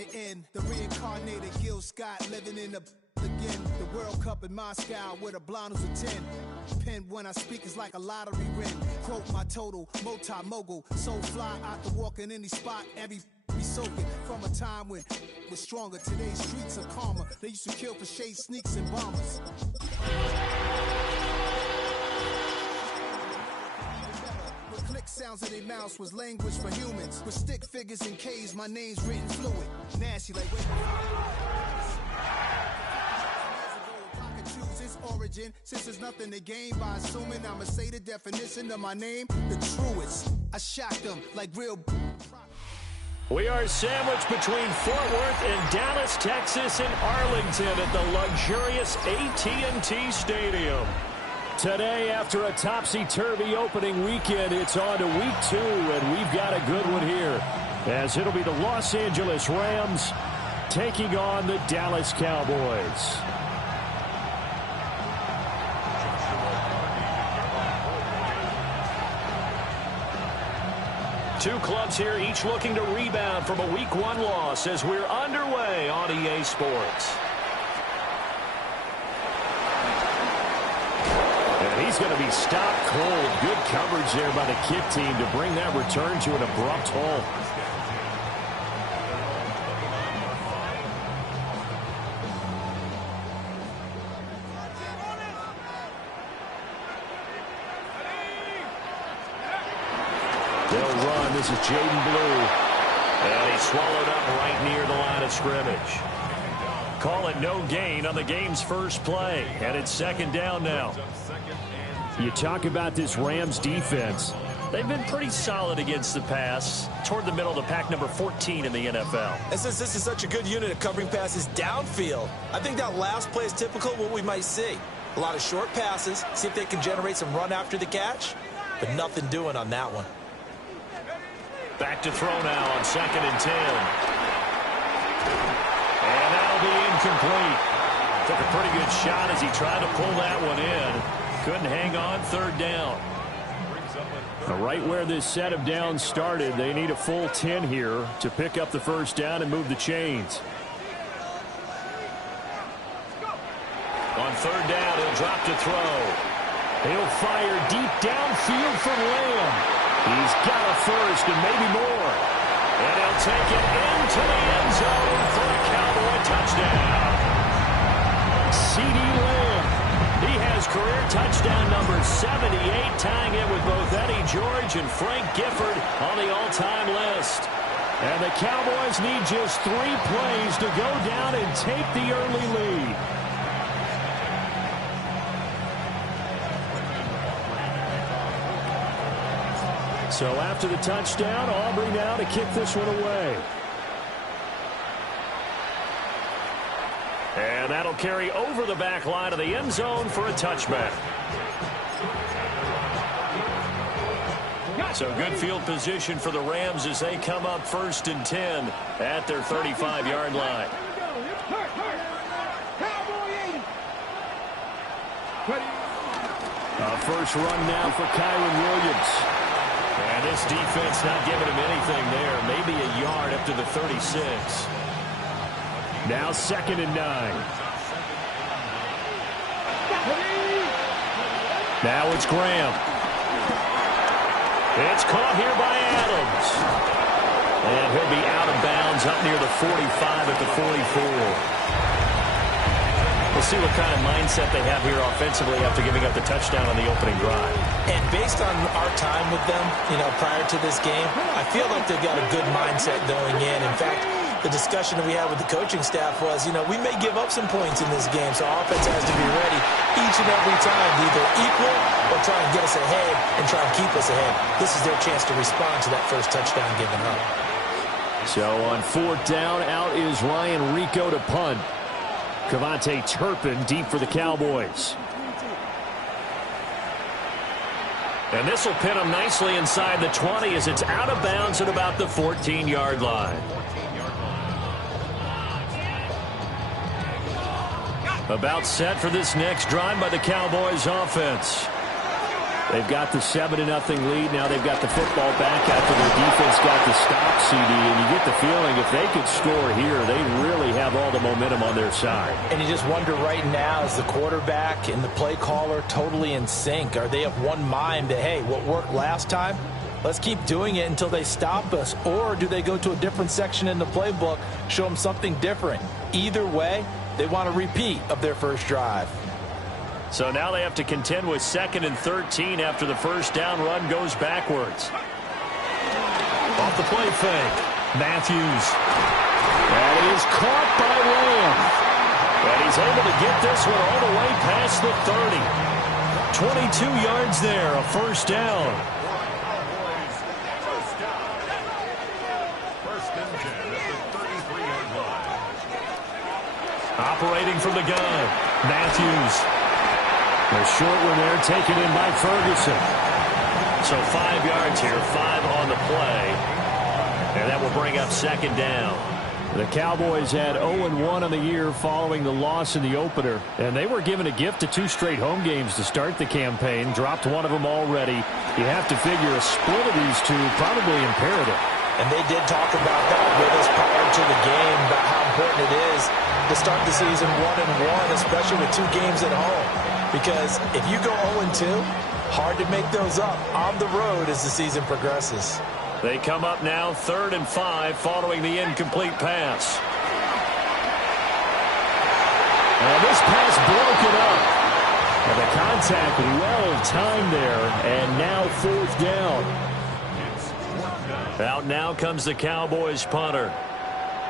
the end. The reincarnated Gil Scott living in the again. The World Cup in Moscow with a blonde who's a 10. Pen when I speak is like a lottery win. Quote my total, multi-mogul. So fly out to walk in any spot. Every be soaking from a time when was stronger. Today's streets are calmer. They used to kill for shade sneaks and bombers. With click sounds in their mouths was language for humans. With stick figures and K's, my name's written fluid. Nasty like wait. Choose its origin, since there's nothing to gain by assuming I'ma say the definition of my name, the truest. I shocked them like real. We are sandwiched between Fort Worth and Dallas, Texas, and Arlington at the luxurious AT&T Stadium. Today, after a topsy-turvy opening weekend, it's on to week 2, and we've got a good one here, as it'll be the Los Angeles Rams taking on the Dallas Cowboys. Two clubs here, each looking to rebound from a Week 1 loss as we're underway on EA Sports. And he's going to be stopped cold. Good coverage there by the kick team to bring that return to an abrupt halt. This is Jaden Blue. And he's swallowed up right near the line of scrimmage. Call it no gain on the game's first play. And it's second down now. You talk about this Rams defense. They've been pretty solid against the pass. Toward the middle of the pack, number 14 in the NFL. And since this is such a good unit of covering passes downfield, I think that last play is typical of what we might see. A lot of short passes, see if they can generate some run after the catch. But nothing doing on that one. Back to throw now on 2nd and 10. And that'll be incomplete. Took a pretty good shot as he tried to pull that one in. Couldn't hang on, 3rd down. Right where this set of downs started, they need a full 10 here to pick up the first down and move the chains. On 3rd down, he'll drop to throw. He'll fire deep downfield from Lamb. He's got a first and maybe more. And he'll take it into the end zone for a Cowboy touchdown. CeeDee Lamb. He has career touchdown number 78, tying it with both Eddie George and Frank Gifford on the all-time list. And the Cowboys need just 3 plays to go down and take the early lead. So after the touchdown, Aubrey now to kick this one away. And that'll carry over the back line of the end zone for a touchback. So good field position for the Rams as they come up 1st and 10 at their 35-yard line. First run now for Kyren Williams. And this defense not giving him anything there. Maybe a yard up to the 36. Now 2nd and 9. Now it's Graham. It's caught here by Adams. And he'll be out of bounds up near the 45 at the 44. We'll see what kind of mindset they have here offensively after giving up the touchdown on the opening drive. And based on our time with them, prior to this game, I feel like they've got a good mindset going in. In fact, the discussion that we had with the coaching staff was, we may give up some points in this game, so offense has to be ready each and every time to either equal or try and get us ahead and try and keep us ahead. This is their chance to respond to that first touchdown given up. So on 4th down, out is Ryan Rico to punt. Kevontae Turpin deep for the Cowboys. And this will pin him nicely inside the 20 as it's out of bounds at about the 14-yard line. About set for this next drive by the Cowboys offense. They've got the 7-0 lead. Now they've got the football back after their defense got the stop, CD. And you get the feeling if they could score here, they really have all the momentum on their side. And you just wonder right now, is the quarterback and the play caller totally in sync? Are they of one mind that, hey, what worked last time, let's keep doing it until they stop us? Or do they go to a different section in the playbook, show them something different? Either way, they want a repeat of their first drive. So now they have to contend with 2nd and 13 after the first down run goes backwards. Off the play fake. Matthews. That is caught by Lamb. And he's able to get this one all the way past the 30. 22 yards there, a first down. Operating from the gun. Matthews. A short one there, taken in by Ferguson. So 5 yards here, 5 on the play. And that will bring up 2nd down. The Cowboys had 0-1 on the year following the loss in the opener. And they were given a gift of 2 straight home games to start the campaign. Dropped one of them already. You have to figure a split of these two probably imperative. And they did talk about that with us prior to the game, about how important it is to start the season 1-1, especially with 2 games at home. Because if you go 0-2, hard to make those up on the road as the season progresses. They come up now 3rd and 5 following the incomplete pass. And this pass broken up. And the contact well timed there. And now 4th down. Out now comes the Cowboys punter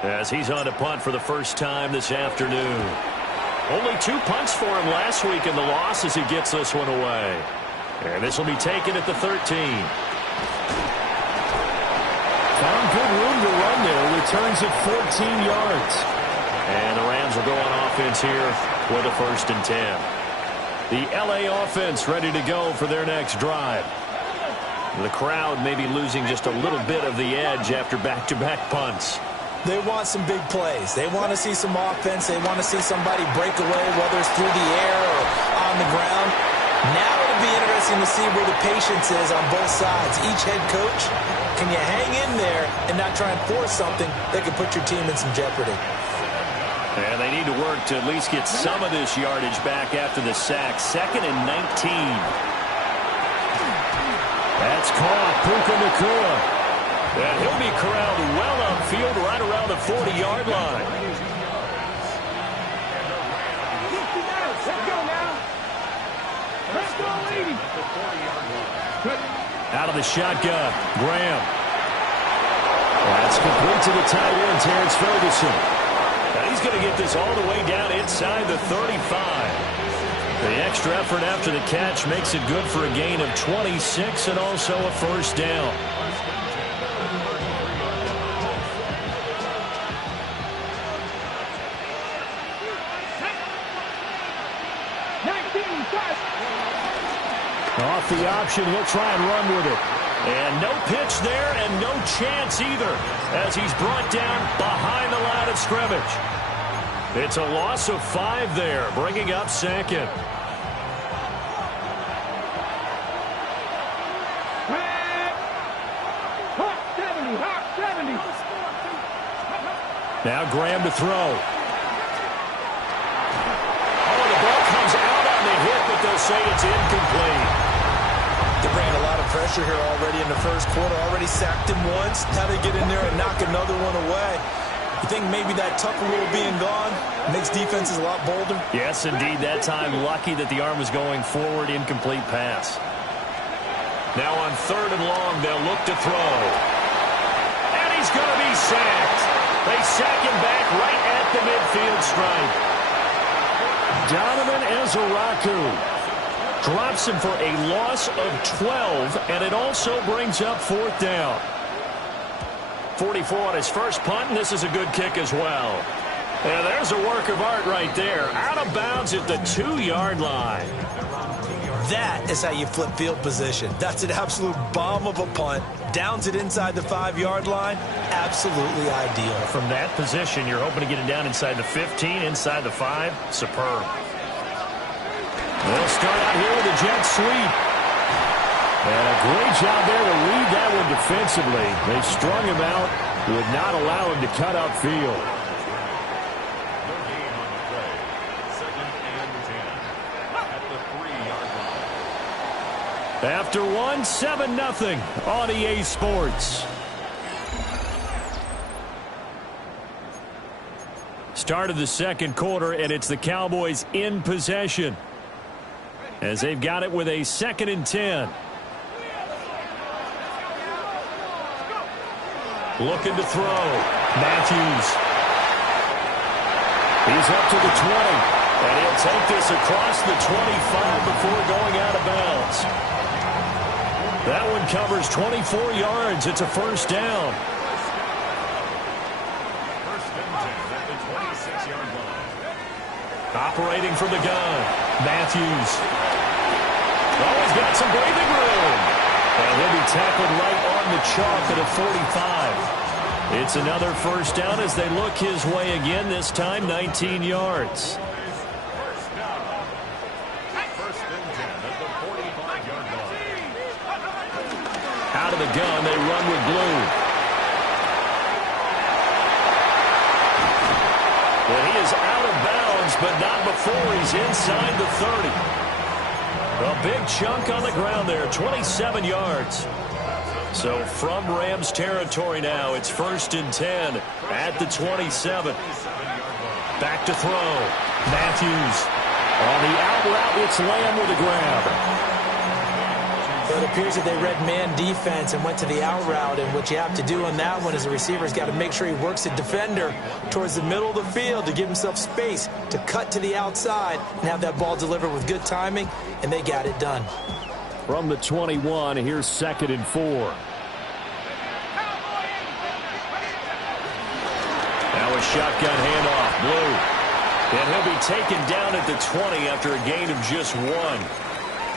as he's on to punt for the first time this afternoon. Only 2 punts for him last week in the loss as he gets this one away. And this will be taken at the 13. Found good room to run there. Returns at 14 yards. And the Rams will go on offense here with a 1st and 10. The LA offense ready to go for their next drive. The crowd may be losing just a little bit of the edge after back-to-back punts. They want some big plays. They want to see some offense. They want to see somebody break away, whether it's through the air or on the ground. Now it'll be interesting to see where the patience is on both sides. Each head coach, can you hang in there and not try and force something that could put your team in some jeopardy? And they need to work to at least get some of this yardage back after the sack. 2nd and 19. That's caught. Puka Nacua. And he'll be corralled well upfield right around the 40-yard line. Out of the shotgun, Graham. That's complete to the tight end, Terrence Ferguson. And he's going to get this all the way down inside the 35. The extra effort after the catch makes it good for a gain of 26 and also a first down. Off the option, he'll try and run with it. And no pitch there and no chance either as he's brought down behind the line of scrimmage. It's a loss of 5 there, bringing up 2nd. Now Graham to throw. Oh, the ball comes out on the hit, but they'll say it's incomplete. They're bringing a lot of pressure here already in the first quarter. Already sacked him once. Now they get in there and knock another one away. You think maybe that tuck rule being gone makes defenses a lot bolder? Yes, indeed. That time, lucky that the arm was going forward. Incomplete pass. Now on 3rd and long, they'll look to throw. And he's going to be sacked. They sack him back right at the midfield stripe. Donovan Ezeraku drops him for a loss of 12, and it also brings up 4th down. 44 on his first punt, and this is a good kick as well. And there's a work of art right there. Out of bounds at the 2-yard line. That is how you flip field position. That's an absolute bomb of a punt. Downs it inside the 5-yard line. Absolutely ideal. From that position, you're hoping to get it down inside the 15, inside the 5. Superb. They'll start out here with a jet sweep. And a great job there to read that one defensively. They strung him out, would not allow him to cut upfield. After one, 7-0 on EA Sports. Start of the second quarter, and it's the Cowboys in possession as they've got it with a 2nd and 10. Looking to throw. Matthews. He's up to the 20, and he'll take this across the 25 before going out of bounds. That one covers 24 yards. It's a first down. First and 10 at the 26-yard line. Operating from the gun. Matthews. Oh, he's got some breathing room. And he'll be tackled right on the chalk at a 45. It's another first down as they look his way again, this time 19 yards. Out of the gun, they run with Blue. Well, he is out of bounds, but not before he's inside the 30. A big chunk on the ground there, 27 yards. So from Rams territory now, it's 1st and 10 at the 27. Back to throw. Matthews. On the out route, it's Lamb with a grab. It appears that they read man defense and went to the out route, and what you have to do on that one is the receiver's got to make sure he works the defender towards the middle of the field to give himself space to cut to the outside and have that ball delivered with good timing, and they got it done. From the 21, here's 2nd and 4. Now a shotgun handoff, Blue. And he'll be taken down at the 20 after a gain of just 1.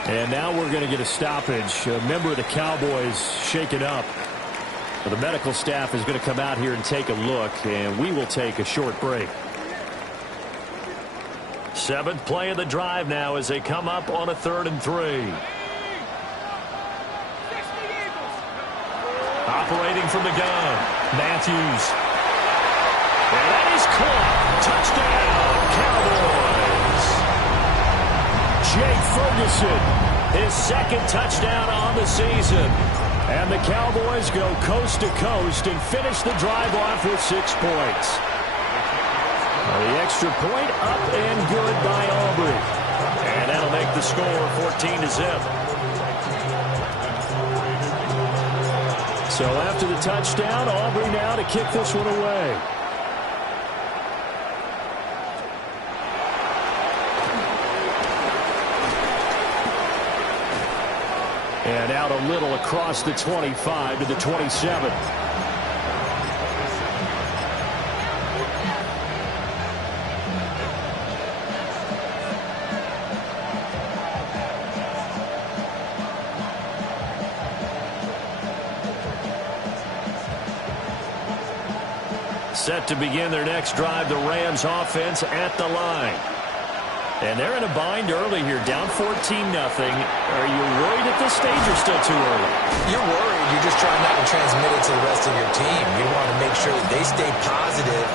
And now we're going to get a stoppage. A member of the Cowboys shaken up. The medical staff is going to come out here and take a look, and we will take a short break. 7th play of the drive now as they come up on a 3rd and 3. Operating from the gun, Matthews. And that is caught. Touchdown, Cowboys. Jake Ferguson, his 2nd touchdown on the season. And the Cowboys go coast to coast and finish the drive off with 6 points. The extra point up and good by Aubrey. And that'll make the score 14-0. So after the touchdown, Aubrey now to kick this one away. And out a little across the 25 to the 27. Set to begin their next drive, the Rams offense at the line. And they're in a bind early here, down 14-0. Are you worried at this stage or still too early? You're worried. You're just trying not to transmit it to the rest of your team. You want to make sure that they stay positive.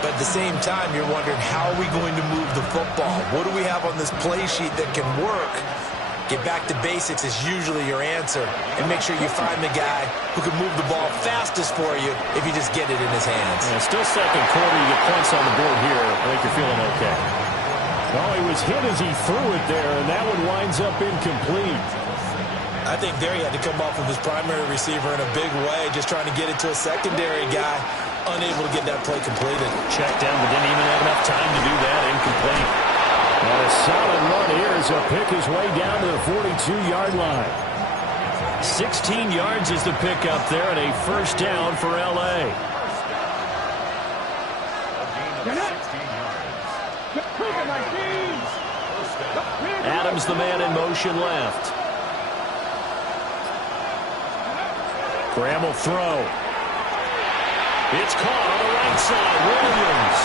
But at the same time, you're wondering, how are we going to move the football? What do we have on this play sheet that can work? Get back to basics is usually your answer. And make sure you find the guy who can move the ball fastest for you if you just get it in his hands. Yeah, still second quarter. You get points on the board here. I think you're feeling okay. Oh, he was hit as he threw it there, and that one winds up incomplete. I think there he had to come off of his primary receiver in a big way, just trying to get it to a secondary guy, unable to get that play completed. Checked down, but didn't even have enough time to do that. Incomplete. And a solid run here as he'll pick his way down to the 42-yard line. 16 yards is the pickup there, and a first down for L.A. Adams, the man in motion left. Graham will throw. It's caught on the right side. Williams.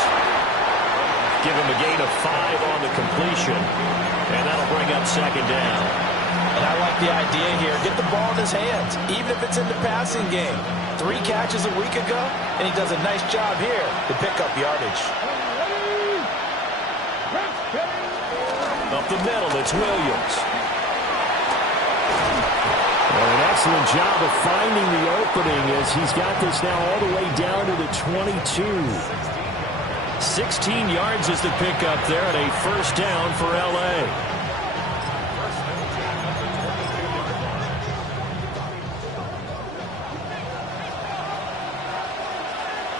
Give him a gain of 5 on the completion. And that'll bring up 2nd down. And I like the idea here. Get the ball in his hands, even if it's in the passing game. 3 catches a week ago, and he does a nice job here to pick up yardage. Up the middle, it's Williams. An excellent job of finding the opening as he's got this now all the way down to the 22. 16 yards is the pickup there, and a first down for L.A.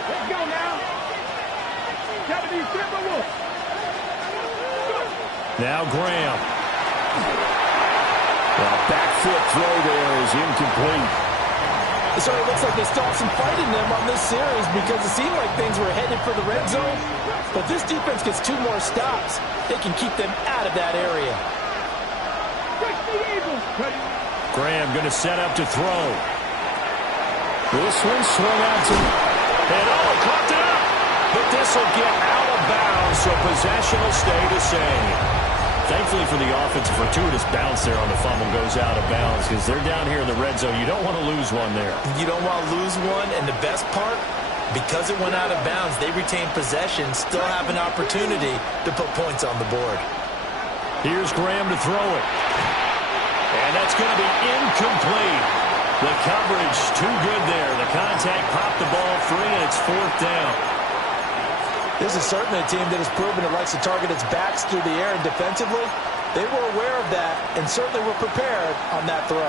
Let's go now. Gotta be simple. Now Graham. Well, back foot throw there is incomplete. So it looks like they stalled some fight in them on this series because it seemed like things were headed for the red zone. But this defense gets 2 more stops. They can keep them out of that area. Graham going to set up to throw. This one swung out to... And he caught it up. But this will get out of bounds, so possession will stay the same. Thankfully for the offense, a fortuitous bounce there on the fumble goes out of bounds because they're down here in the red zone. You don't want to lose one there. You don't want to lose one, and the best part, because it went out of bounds, they retain possession, still have an opportunity to put points on the board. Here's Graham to throw it. And that's going to be incomplete. The coverage too good there. The contact popped the ball free, and it's 4th down. This is certainly a team that has proven it likes to target its backs through the air and defensively. They were aware of that and certainly were prepared on that throw.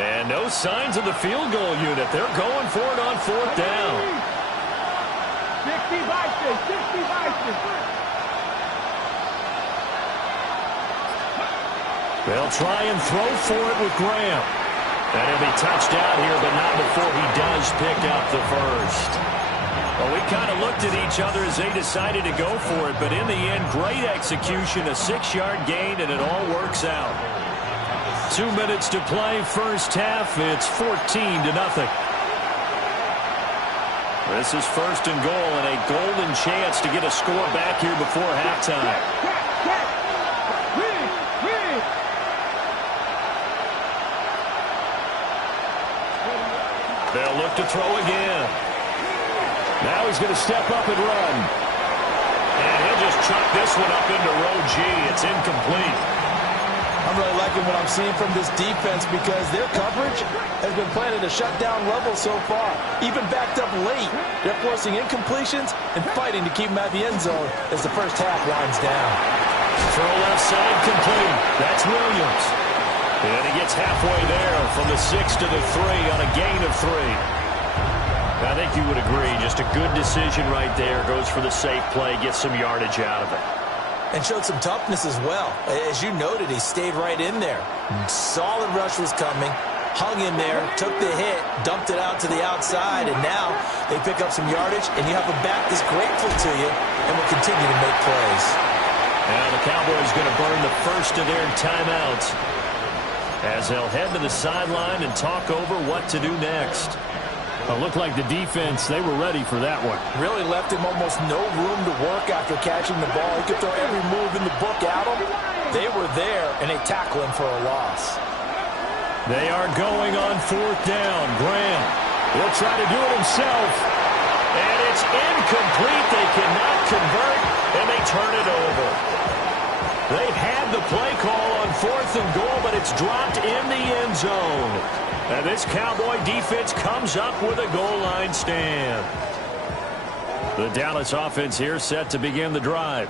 And no signs of the field goal unit. They're going for it on 4th down. 60 Vikings, 60 Vikings. They'll try and throw for it with Graham. And he'll be touched out here, but not before he does pick up the first. Well, we kind of looked at each other as they decided to go for it, but in the end, great execution, a 6-yard gain, and it all works out. 2 minutes to play, first half. It's 14-0. This is 1st and goal, and a golden chance to get a score back here before halftime. They'll look to throw again. Now he's going to step up and run. And he'll just chuck this one up into row G. It's incomplete. I'm really liking what I'm seeing from this defense because their coverage has been playing at a shutdown level so far. Even backed up late, they're forcing incompletions and fighting to keep them at the end zone as the first half winds down. Throw left side complete. That's Williams. And he gets halfway there from the 6 to the 3 on a gain of 3. I think you would agree, just a good decision right there. Goes for the safe play, gets some yardage out of it. And showed some toughness as well. As you noted, he stayed right in there. Solid rush was coming, hung in there, took the hit, dumped it out to the outside, and now they pick up some yardage, and you have a back that's grateful to you and will continue to make plays. Now the Cowboys going to burn the first of their timeouts as they'll head to the sideline and talk over what to do next. It looked like the defense, they were ready for that one. Really left him almost no room to work after catching the ball. He could throw every move in the book at him. They were there, and they tackle him for a loss. They are going on 4th down. Graham will try to do it himself. And it's incomplete. They cannot convert, and they turn it over. They had the play call on 4th and goal, but it's dropped in the end zone. And this Cowboy defense comes up with a goal line stand. The Dallas offense here set to begin the drive.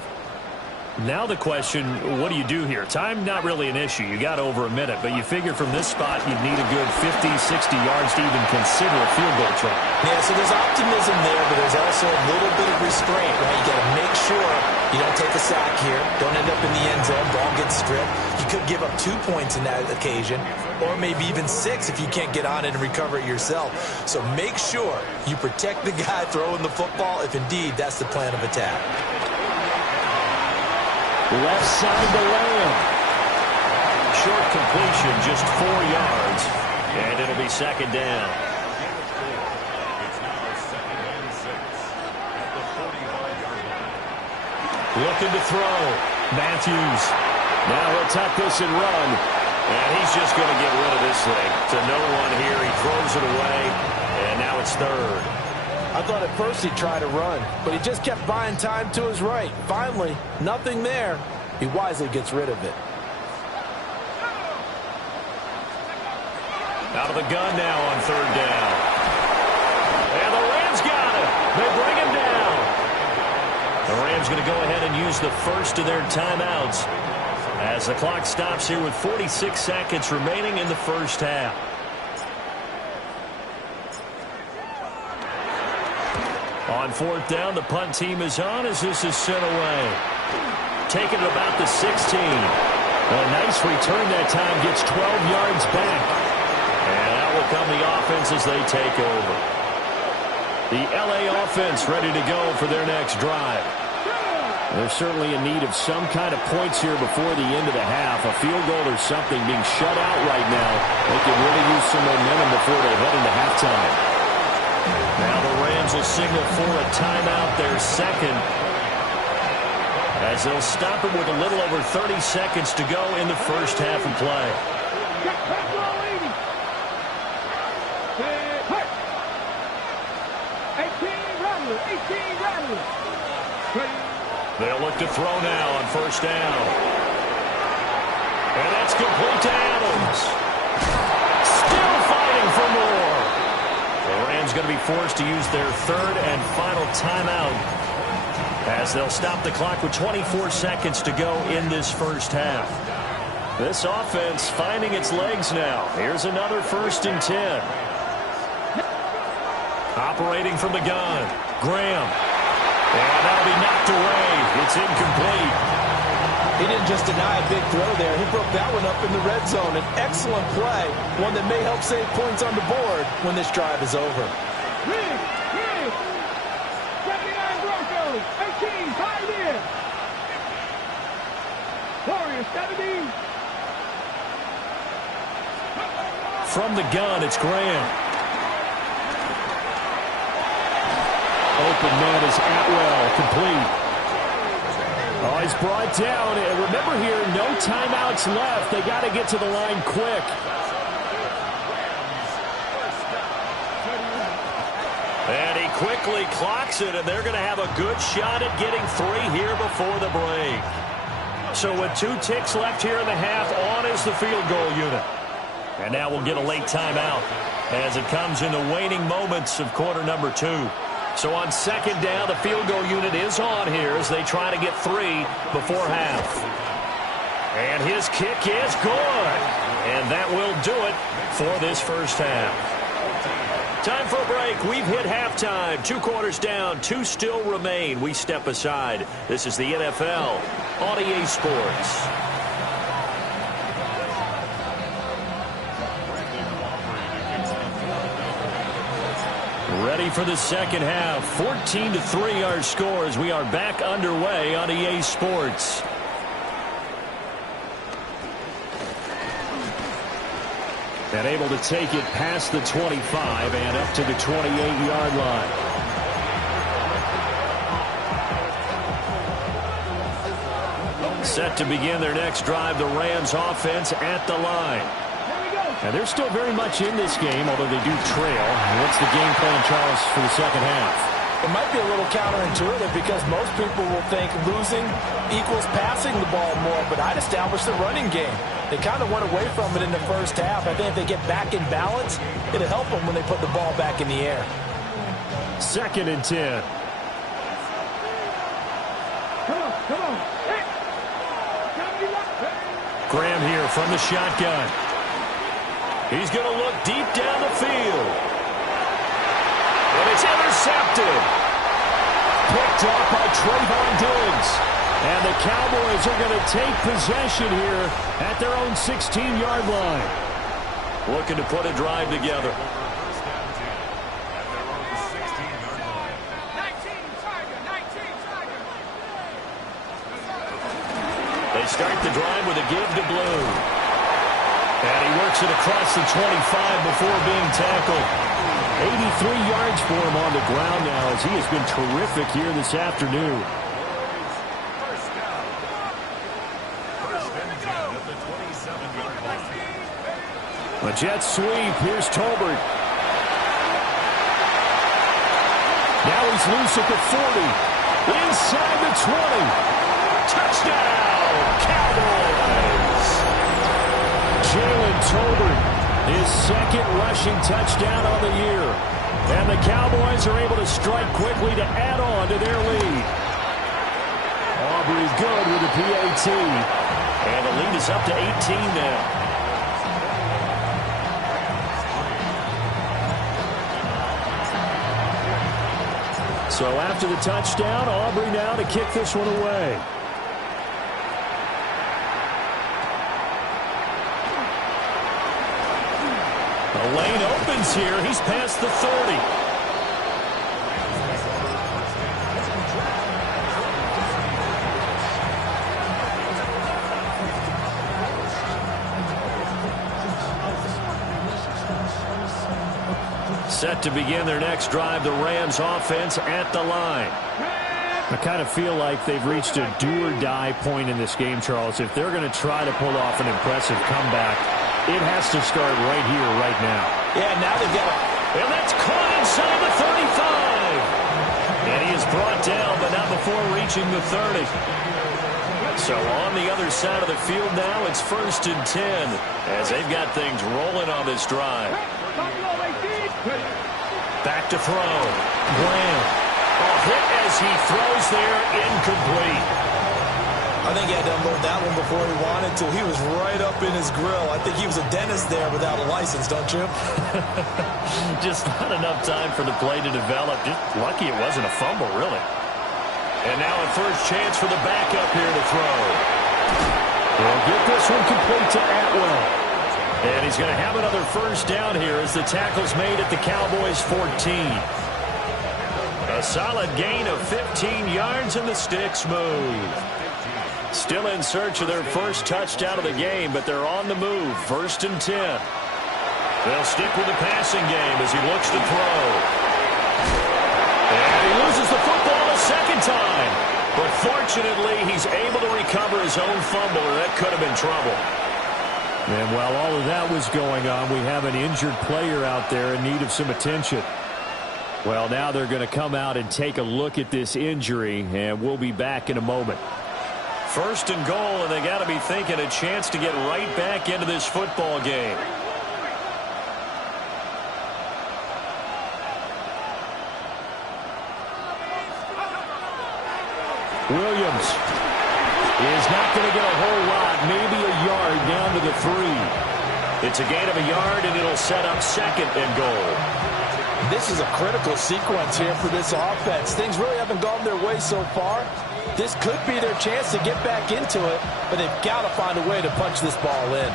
Now the question, what do you do here? Time not really an issue. You got over a minute, but you figure from this spot you'd need a good 50, 60 yards to even consider a field goal try. Yeah, so there's optimism there, but there's also a little bit of restraint, right? You got to make sure you don't take a sack here. Don't end up in the end zone. Ball gets stripped. You could give up 2 points in that occasion, or maybe even 6 if you can't get on it and recover it yourself. So make sure you protect the guy throwing the football if indeed that's the plan of attack. Left side to Lamb. Short completion, just 4 yards. And it'll be 2nd down. Looking to throw. Matthews. Now he'll tuck this and run. And he's just going to get rid of this thing. To no one here. He throws it away. And now it's third. I thought at first he'd try to run, but he just kept buying time to his right. Finally, nothing there. He wisely gets rid of it. Out of the gun now on third down. And the Rams got him. They bring him down. The Rams going to go ahead and use the first of their timeouts as the clock stops here with 46 seconds remaining in the first half. On fourth down, the punt team is on as this is sent away. Taking it about the 16. A nice return that time, gets 12 yards back. And out will come the offense as they take over. The LA offense ready to go for their next drive. They're certainly in need of some kind of points here before the end of the half. A field goal or something being shut out right now. They could really use some momentum before they head into halftime. Now the Rams will signal for a timeout, their second, as they'll stop it with a little over 30 seconds to go in the first half of play. 18 Rattler. They'll look to throw now on first down. And that's complete to Adams. Still fighting for more. The Rams going to be forced to use their third and final timeout as they'll stop the clock with 24 seconds to go in this first half. This offense finding its legs now. Here's another 1st and 10. Operating from the gun, Graham. And that'll be knocked away. It's incomplete. He didn't just deny a big throw there. He broke that one up in the red zone. An excellent play, one that may help save points on the board when this drive is over. 79 Broncos, 18, tied in. Warriors, 70. From the gun, it's Graham. Open man is Atwell, complete. Oh, he's brought down. And remember here, no timeouts left. They got to get to the line quick. And he quickly clocks it, and they're going to have a good shot at getting 3 here before the break. So with 2 ticks left here in the half, on is the field goal unit. And now we'll get a late timeout as it comes in the waning moments of quarter number 2. So on second down, the field goal unit is on here as they try to get 3 before half. And his kick is good. And that will do it for this first half. Time for a break. We've hit halftime. 2 quarters down, 2 still remain. We step aside. This is the NFL on EA Sports. Ready for the second half. 14-3 our score as we are back underway on EA Sports. And able to take it past the 25 and up to the 28-yard line. Set to begin their next drive, the Rams offense at the line. And they're still very much in this game, although they do trail. What's the game plan, Charles, for the second half? It might be a little counterintuitive because most people will think losing equals passing the ball more, but I'd establish the running game. They kind of went away from it in the first half. I think if they get back in balance, it'll help them when they put the ball back in the air. 2nd and 10. Come on. Hey. Graham here from the shotgun. He's going to look deep down the field. And it's intercepted. Picked off by Trayvon Diggs. And the Cowboys are going to take possession here at their own 16-yard line. Looking to put a drive together. They start the drive with a give to Blue. And he works it across the 25 before being tackled. 83 yards for him on the ground now as he has been terrific here this afternoon. A jet sweep. Here's Tolbert. Now he's loose at the 40. Inside the 20. Touchdown, Cowboys! Jalen Tolbert, his second rushing touchdown on the year. And the Cowboys are able to strike quickly to add on to their lead. Aubrey good with the PAT. And the lead is up to 18 now. So after the touchdown, Aubrey now to kick this one away. The lane opens here. He's past the 30. Set to begin their next drive, the Rams offense at the line. I kind of feel like they've reached a do-or-die point in this game, Charles. If they're going to try to pull off an impressive comeback, it has to start right here, right now. Yeah, now they've got and that's caught inside the 35. And he is brought down, but not before reaching the 30. So on the other side of the field now, it's 1st and 10 as they've got things rolling on this drive. Back to throw. Graham. A hit as he throws there, incomplete. I think he had to unload that one before he wanted to. He was right up in his grill. I think he was a dentist there without a license, don't you? Just not enough time for the play to develop. Just lucky it wasn't a fumble, really. And now a first chance for the backup here to throw. They'll get this one complete to Atwell. And he's going to have another first down here as the tackle's made at the Cowboys' 14. A solid gain of 15 yards and the sticks move. Still in search of their first touchdown of the game, but they're on the move. 1st and 10. They'll stick with the passing game as he looks to throw. And he loses the football a second time. But fortunately, he's able to recover his own fumble, or that could have been trouble. And while all of that was going on, we have an injured player out there in need of some attention. Well, now they're going to come out and take a look at this injury, and we'll be back in a moment. 1st and goal, and they got to be thinking a chance to get right back into this football game. Williams is not going to get a whole lot, maybe a yard down to the 3. It's a gain of a yard, and it'll set up 2nd and goal. This is a critical sequence here for this offense. Things really haven't gone their way so far. This could be their chance to get back into it, but they've got to find a way to punch this ball in.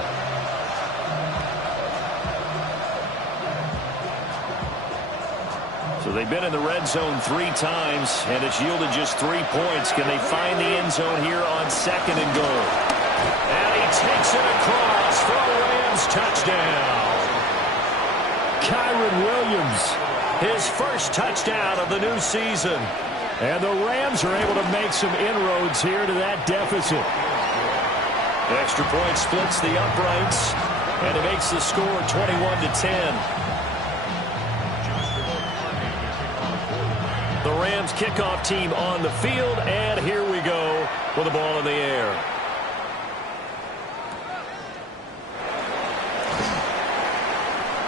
So they've been in the red zone 3 times, and it's yielded just 3 points. Can they find the end zone here on 2nd and goal? And he takes it across for a Rams touchdown. Kyren Williams, his first touchdown of the new season. And the Rams are able to make some inroads here to that deficit. Extra point splits the uprights, and it makes the score 21-10. The Rams kickoff team on the field, and here we go with the ball in the air.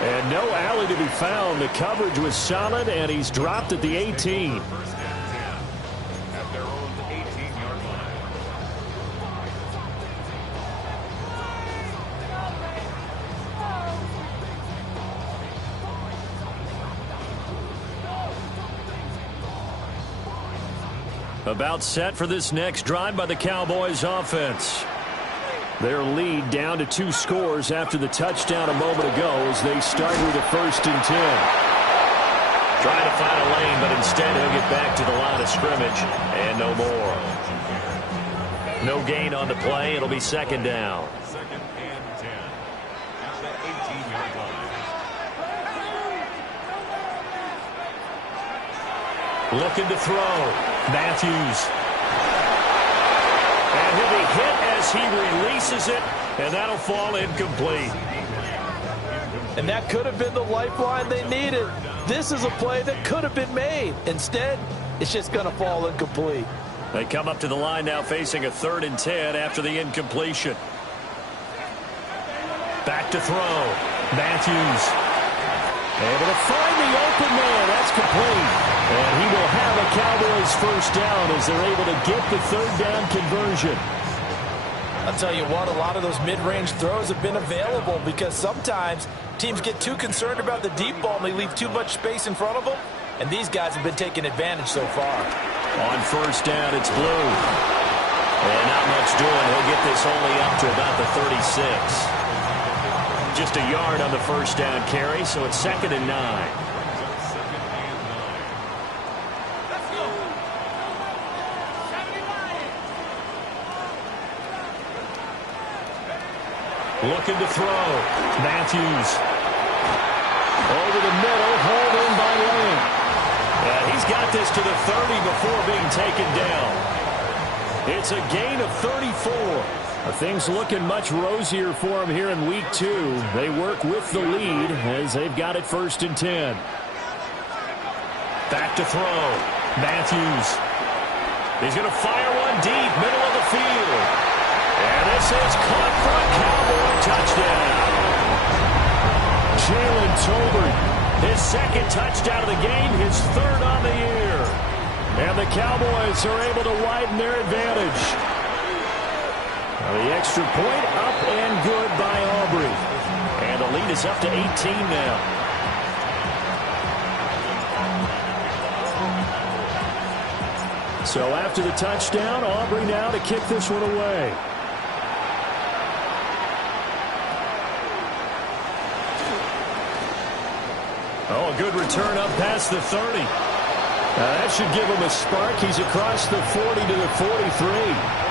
And no alley to be found. The coverage was solid, and he's dropped at the 18. About set for this next drive by the Cowboys offense. Their lead down to 2 scores after the touchdown a moment ago as they start with a 1st and 10. Trying to find a lane, but instead he'll get back to the line of scrimmage and no more. No gain on the play. It'll be 2nd down. 2nd and 10. At the 18-yard line. Looking to throw. Matthews. And he'll be hit as he releases it, and that'll fall incomplete. And that could have been the lifeline they needed. This is a play that could have been made. Instead, it's just going to fall incomplete. They come up to the line now facing a 3rd and 10 after the incompletion. Back to throw. Matthews. Able to find the open man. That's complete. And he will have a Cowboys first down as they're able to get the 3rd down conversion. I'll tell you what, a lot of those mid-range throws have been available because sometimes teams get too concerned about the deep ball and they leave too much space in front of them. And these guys have been taking advantage so far. On first down, it's Blue. And not much doing. He'll get this only up to about the 36. Just a yard on the first down carry, so it's 2nd and 9. Looking to throw. Matthews. Over the middle, hauled in by Lane. And he's got this to the 30 before being taken down. It's a gain of 34. Things looking much rosier for him here in week 2. They work with the lead as they've got it 1st and 10. Back to throw. Matthews. He's going to fire one deep, middle of the field. And this is caught for a Cowboy touchdown. Jalen Tolbert, his 2nd touchdown of the game, his 3rd on the year. And the Cowboys are able to widen their advantage. The extra point up and good by Aubrey. And the lead is up to 18 now. So after the touchdown, Aubrey now to kick this one away. Oh, a good return up past the 30. That should give him a spark. He's across the 40 to the 43.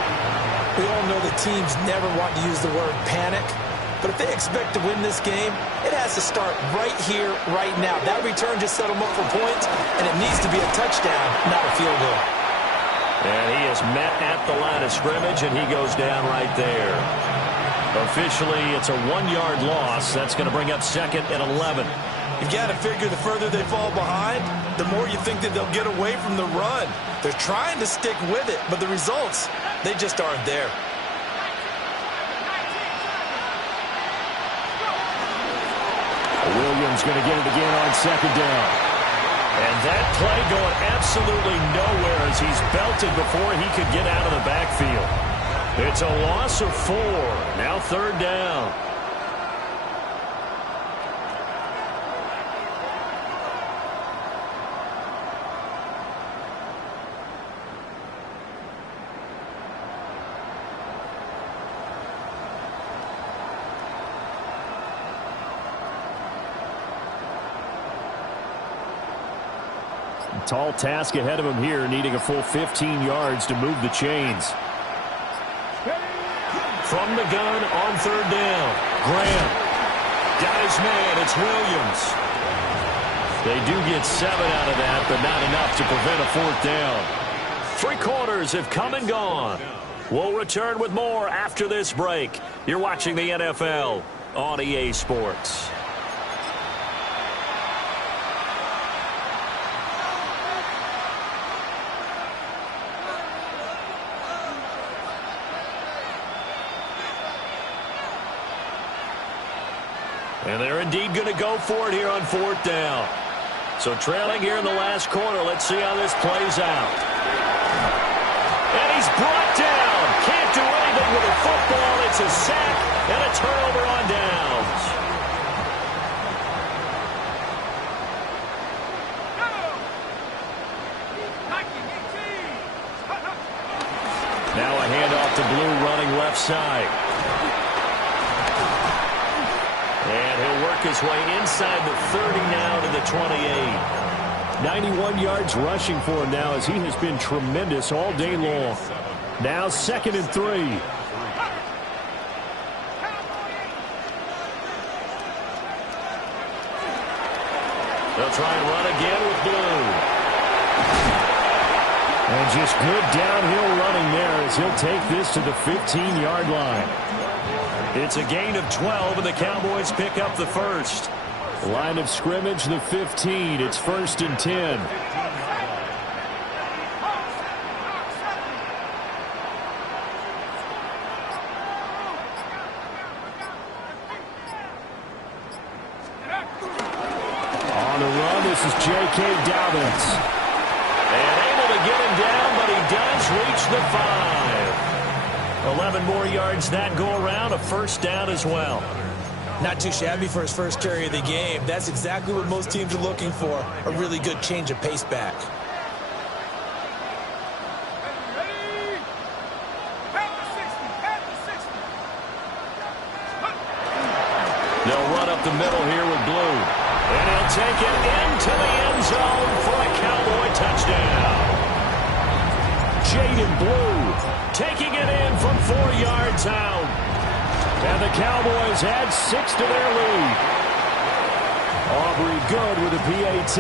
We all know the teams never want to use the word panic, but if they expect to win this game, it has to start right here, right now. That return just set them up for points, and it needs to be a touchdown, not a field goal. And he is met at the line of scrimmage, and he goes down right there. Officially, it's a 1-yard loss. That's going to bring up 2nd and 11. You've got to figure the further they fall behind, the more you think that they'll get away from the run. They're trying to stick with it, but the results, they just aren't there. Williams going to get it again on 2nd down. And that play going absolutely nowhere as he's belted before he could get out of the backfield. It's a loss of 4. Now 3rd down. Tall task ahead of him here, needing a full 15 yards to move the chains. From the gun on 3rd down. Graham. Got his man. It's Williams. They do get 7 out of that, but not enough to prevent a 4th down. 3 quarters have come and gone. We'll return with more after this break. You're watching the NFL on EA Sports. And they're indeed going to go for it here on 4th down. So trailing here in the last quarter, let's see how this plays out. And he's brought down. Can't do anything with a football. It's a sack and a turnover on downs. Now a handoff to Blue running left side. And he'll work his way inside the 30 now to the 28. 91 yards rushing for him now as he has been tremendous all day long. Now 2nd and 3. They'll try and run again with Blue. And just good downhill running there as he'll take this to the 15-yard line. It's a gain of 12, and the Cowboys pick up the first. Line of scrimmage, the 15. It's 1st and 10. On the run, this is J.K. Dobbins. And able to get him down, but he does reach the 5. 11 more yards that go around, a first down as well. Not too shabby for his first carry of the game. That's exactly what most teams are looking for, a really good change of pace back. They'll run up the middle here with Blue. And he'll take it into the end zone for a Cowboy touchdown. Jaden Blue taking it in from 4 yards out. And the Cowboys add 6 to their lead. Aubrey good with a PAT.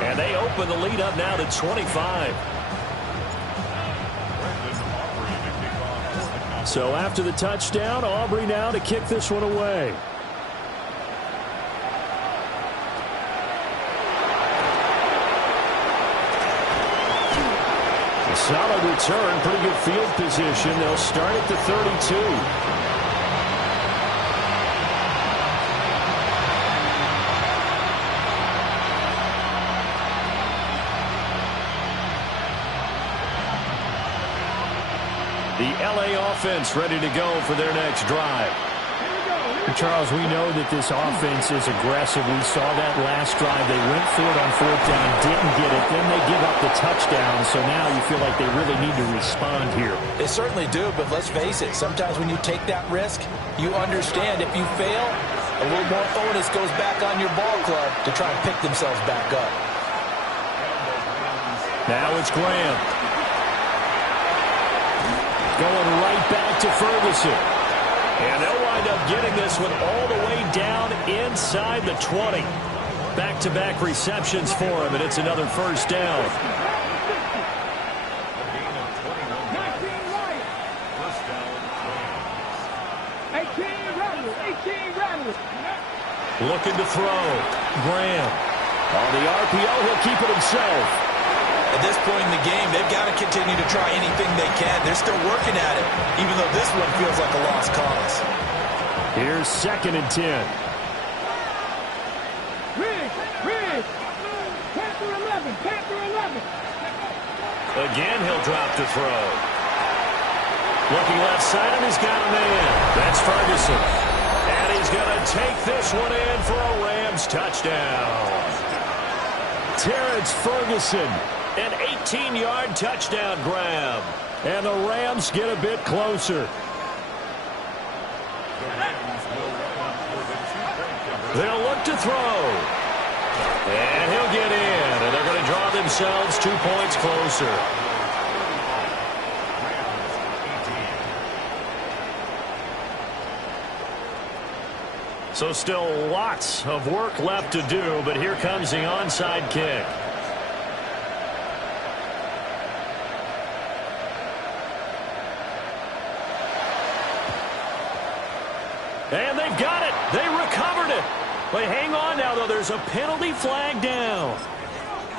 And they open the lead up now to 25. So after the touchdown, Aubrey now to kick this one away. A solid return, pretty good field position. They'll start at the 32. The L.A. offense ready to go for their next drive. Charles, we know that this offense is aggressive. We saw that last drive. They went for it on 4th down, didn't get it. Then they give up the touchdown. So now you feel like they really need to respond here. They certainly do, but let's face it. Sometimes when you take that risk, you understand if you fail, a little more onus goes back on your ball club to try and pick themselves back up. Now it's Graham. Going right back to Ferguson. And they'll wind up getting this one all the way down inside the 20. Back-to-back receptions for him, and it's another first down. Looking to throw. Graham. On the RPO, he'll keep it himself. At this point in the game, they've got to continue to try anything they can. They're still working at it, even though this one feels like a lost cause. Here's 2nd and 10. Riggs, Panther 11. Again, he'll drop to throw. Looking left side, and he's got a man. That's Ferguson. And he's going to take this one in for a Rams touchdown. Terrence Ferguson. An 18-yard touchdown grab. And the Rams get a bit closer. They'll look to throw. And he'll get in. And they're going to draw themselves 2 points closer. So still lots of work left to do, but here comes the onside kick. And they've got it. They recovered it. But hang on now, though. There's a penalty flag down.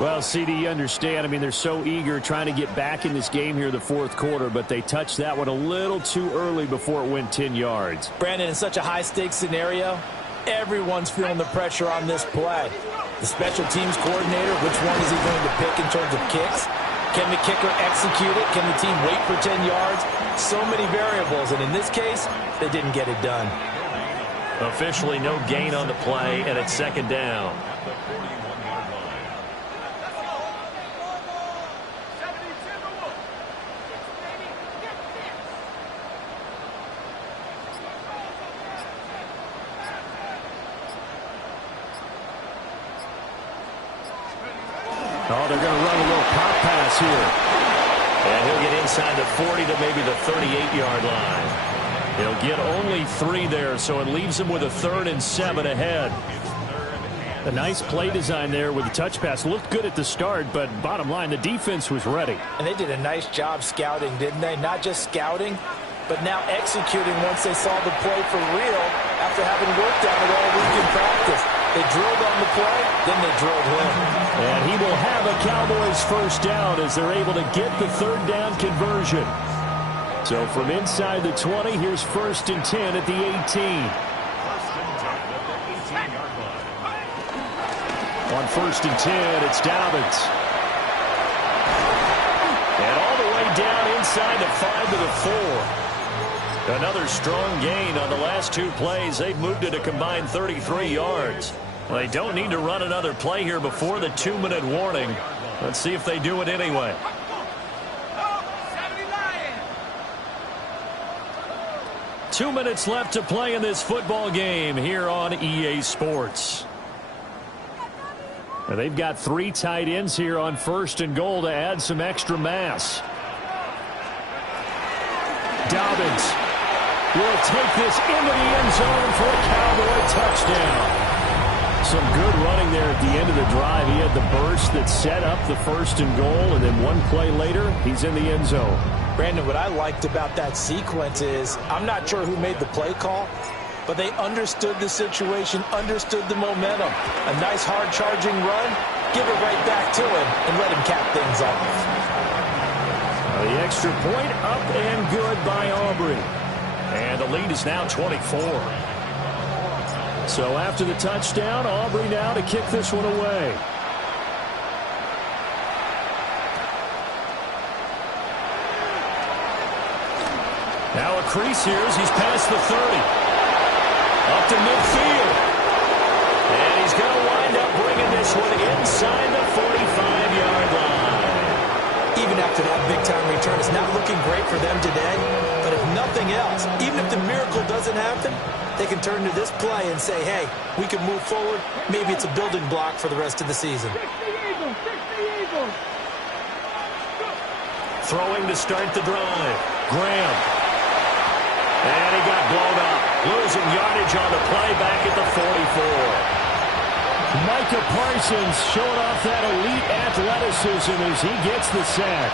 Well, CD, you understand. I mean, they're so eager trying to get back in this game here in the 4th quarter, but they touched that one a little too early before it went 10 yards. Brandon, in such a high-stakes scenario, everyone's feeling the pressure on this play. The special teams coordinator, which one is he going to pick in terms of kicks? Can the kicker execute it? Can the team wait for 10 yards? So many variables, and in this case, they didn't get it done. Officially no gain on the play, and it's 2nd down. Oh, they're going to run a little pop pass here. And he'll get inside the 40 to maybe the 38-yard line. He'll get only 3 there, so it leaves him with a 3rd and 7 ahead. A nice play design there with the touch pass. Looked good at the start, but bottom line, the defense was ready. And they did a nice job scouting, didn't they? Not just scouting, but now executing once they saw the play for real after having worked on it all week in practice. They drilled on the play, then they drilled him. And he will have a Cowboys first down as they're able to get the third down conversion. So from inside the 20, here's 1st and 10 at the 18. On 1st and 10, it's Dobbins. And all the way down inside the 5 to the 4. Another strong gain on the last 2 plays. They've moved it a combined 33 yards. Well, they don't need to run another play here before the 2-minute warning. Let's see if they do it anyway. Two minutes left to play in this football game here on EA Sports. Now they've got 3 tight ends here on 1st and goal to add some extra mass. Dobbins will take this into the end zone for a Cowboy touchdown. Some good running there at the end of the drive. He had the burst that set up the 1st and goal, and then 1 play later, he's in the end zone. Brandon, what I liked about that sequence is I'm not sure who made the play call, but they understood the situation, understood the momentum. A nice hard charging run, give it right back to him, and let him cap things off. The extra point up and good by Aubrey. And the lead is now 24. So after the touchdown, Aubrey now to kick this one away. Now a crease here as he's past the 30. Up to midfield. And he's going to wind up bringing this one inside the 45-yard line. Even after that big-time return, it's not looking great for them today. But if nothing else, even if the miracle doesn't happen, they can turn to this play and say, hey, we can move forward. Maybe it's a building block for the rest of the season. Throwing to start the drive. Graham. And he got blown up. Losing yardage on the play back at the 44. Micah Parsons showing off that elite athleticism as he gets the sack.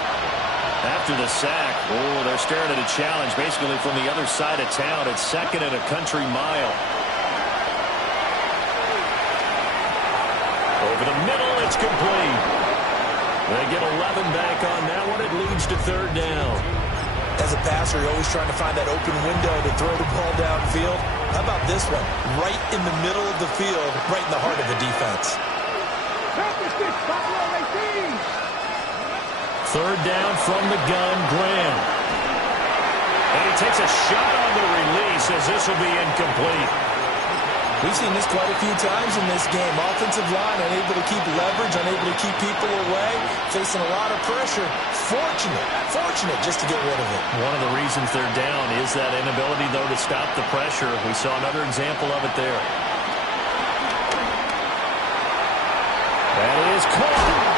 After the sack, they're staring at a challenge basically from the other side of town. It's 2nd and a country mile. Over the middle, it's complete. They get 11 back on that one. It leads to 3rd down. As a passer, you're always trying to find that open window to throw the ball downfield. How about this one? Right in the middle of the field, right in the heart of the defense. 3rd down from the gun, Graham. And he takes a shot on the release as this will be incomplete. We've seen this quite a few times in this game. Offensive line unable to keep leverage, unable to keep people away, facing a lot of pressure. Fortunate just to get rid of it. One of the reasons they're down is that inability, though, to stop the pressure. We saw another example of it there. That is caught.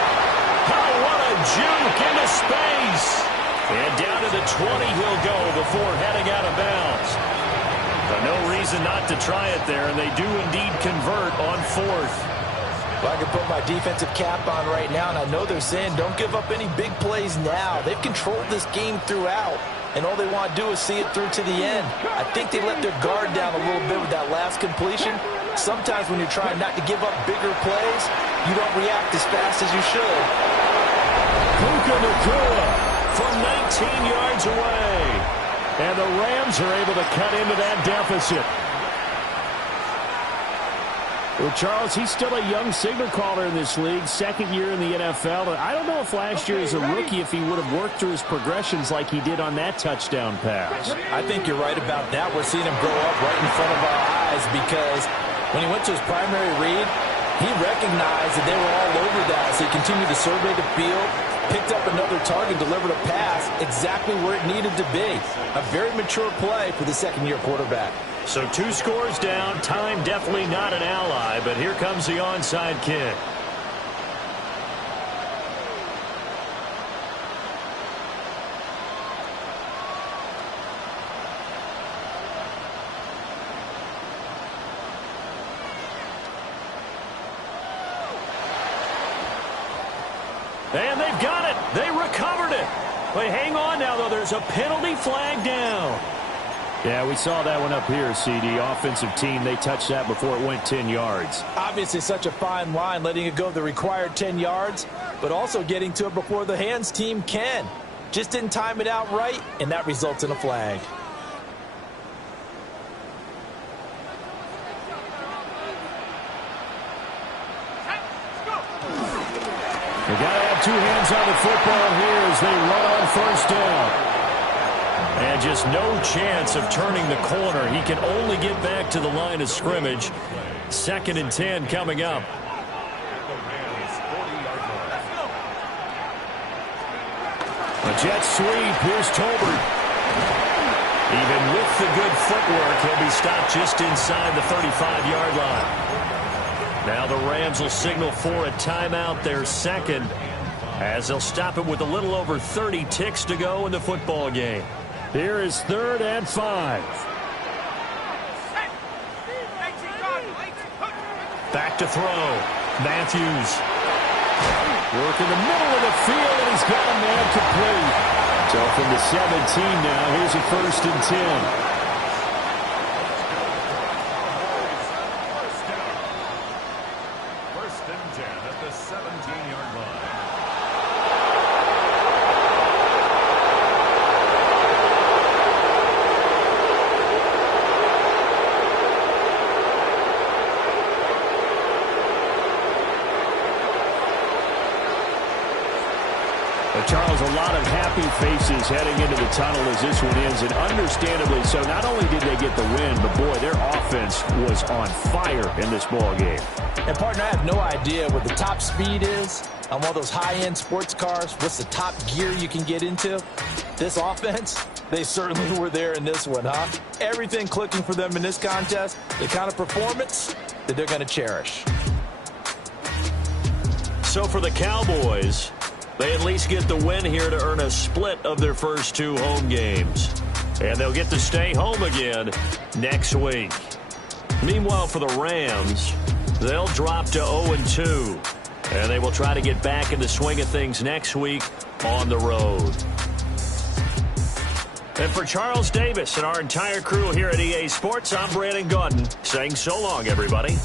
Oh, what a juke into space. And down to the 20 he'll go before heading out of bounds. But no reason not to try it there, and they do indeed convert on 4th. Well, I can put my defensive cap on right now, and I know they're saying don't give up any big plays now. They've controlled this game throughout, and all they want to do is see it through to the end. I think they let their guard down a little bit with that last completion. Sometimes when you're trying not to give up bigger plays, you don't react as fast as you should. Puka Nacua from 19 yards away. And the Rams are able to cut into that deficit. Well, Charles, he's still a young signal caller in this league, 2nd year in the NFL. I don't know if last year as a rookie if he would have worked through his progressions like he did on that touchdown pass. I think you're right about that. We're seeing him grow up right in front of our eyes because when he went to his primary read, he recognized that they were all over that. So he continued to survey the field, picked up another target, delivered a pass exactly where it needed to be. A very mature play for the 2nd-year quarterback. So 2 scores down. Time definitely not an ally, but here comes the onside kick. And they've got it. They recovered it. But hang on now, though. There's a penalty flag down. Yeah, we saw that one up here, CD. Offensive team, they touched that before it went 10 yards. Obviously such a fine line, letting it go the required 10 yards, but also getting to it before the hands team can. Just didn't time it out right, and that results in a flag. They got to have two hands on the football here as they run on first down. And just no chance of turning the corner. He can only get back to the line of scrimmage. 2nd and 10 coming up. A jet sweep. Here's Tolbert. Even with the good footwork, he'll be stopped just inside the 35-yard line. Now the Rams will signal for a timeout, their second, as they'll stop it with a little over 30 ticks to go in the football game. Here is 3rd and 5. Back to throw. Matthews. Work in the middle of the field, and he's got a man complete. So from the 17 now, here's a 1st and 10. Charles, a lot of happy faces heading into the tunnel as this one ends, and understandably so. Not only did they get the win, but boy, their offense was on fire in this ball game. And partner, I have no idea what the top speed is on one of those high-end sports cars. What's the top gear you can get into? This offense, they certainly were there in this one, huh? Everything clicking for them in this contest, the kind of performance that they're going to cherish. So for the Cowboys, they at least get the win here to earn a split of their first 2 home games. And they'll get to stay home again next week. Meanwhile, for the Rams, they'll drop to 0-2. And they will try to get back in the swing of things next week on the road. And for Charles Davis and our entire crew here at EA Sports, I'm Brandon Gaudin saying so long, everybody.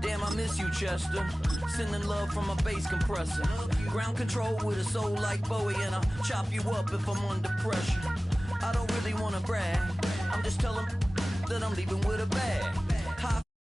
Damn, I miss you, Chester. Sending love from a bass compressor. Ground control with a soul like Bowie, and I'll chop you up if I'm under pressure. I don't really want to brag. I'm just telling that I'm leaving with a bag.